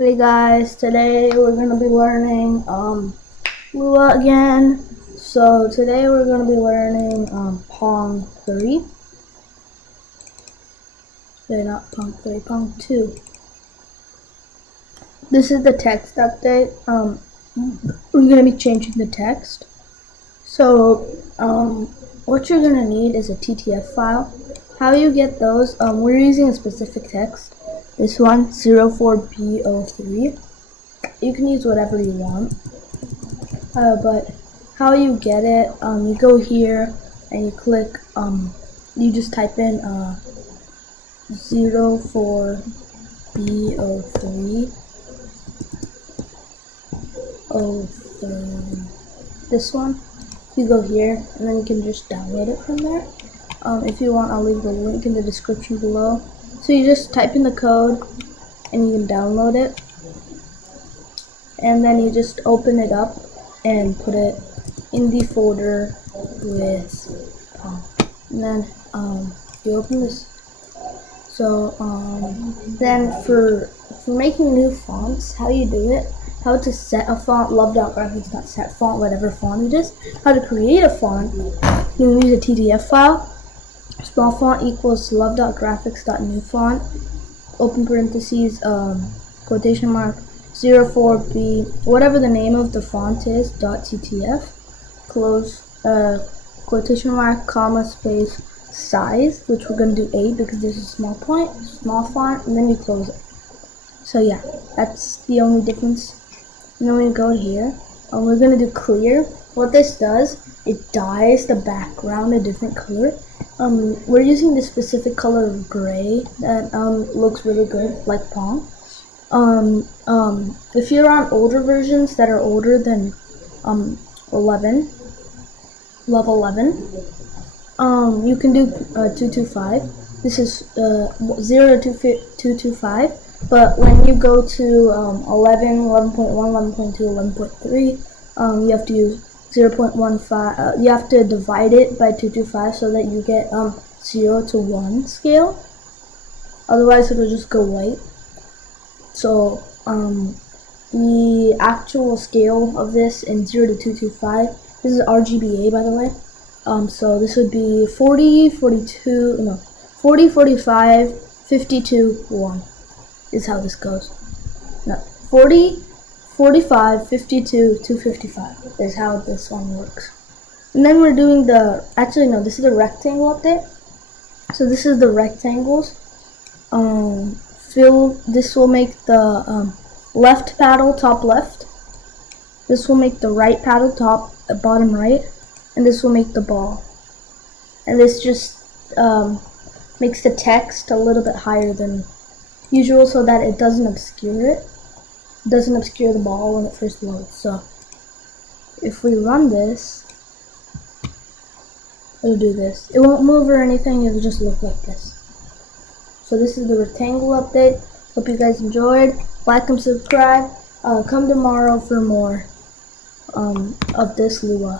Hey guys, today we're going to be learning Lua again. So today we're going to be learning Pong 3. Okay, not Pong 3, Pong 2. This is the text update. We're going to be changing the text. So what you're going to need is a TTF file. How you get those, we're using a specific text. This one, 04B03. You can use whatever you want. But how you get it, you go here and you click, you just type in 04B03. This one. You go here and then you can just download it from there. If you want, I'll leave the link in the description below. So you just type in the code and you can download it, and then you just open it up and put it in the folder with Pong. And then you open this. So then for making new fonts, how you do it, how to set a font, love.graphics, not set font, whatever font it is, how to create a font, you use a TTF file. Small font equals love.graphics.new font, open parentheses, quotation mark, 04B, whatever the name of the font is, .ttf, close, quotation mark, comma, space, size, which we're going to do 8 because there's a small font, and then you close it. So yeah, that's the only difference. And then we go here, we're going to do clear. What this does, it dyes the background a different color. We're using this specific color of gray that looks really good, like Pong. If you're on older versions that are older than level 11, you can do 225. This is 0 to 225. But when you go to 11, 11.1, 11.2, 11.3, you have to use 0.15. You have to divide it by 225 so that you get 0 to 1 scale. Otherwise, it'll just go white. So the actual scale of this in 0 to 225. This is RGBA, by the way. So this would be 40, 42, no, 40, 45, 52, 1. Is how this goes. No, 40, 45, 52, 255 is how this one works. And then we're doing this is the rectangle update. So this is the rectangles. This will make the left paddle top left. This will make the right paddle top bottom right, and this will make the ball. And this just makes the text a little bit higher than usual so that it doesn't obscure it. It doesn't obscure the ball when it first loads. So if we run this, it'll do this. It won't move or anything, it'll just look like this. So this is the rectangle update. Hope you guys enjoyed. Like and subscribe. Come tomorrow for more of this Lua.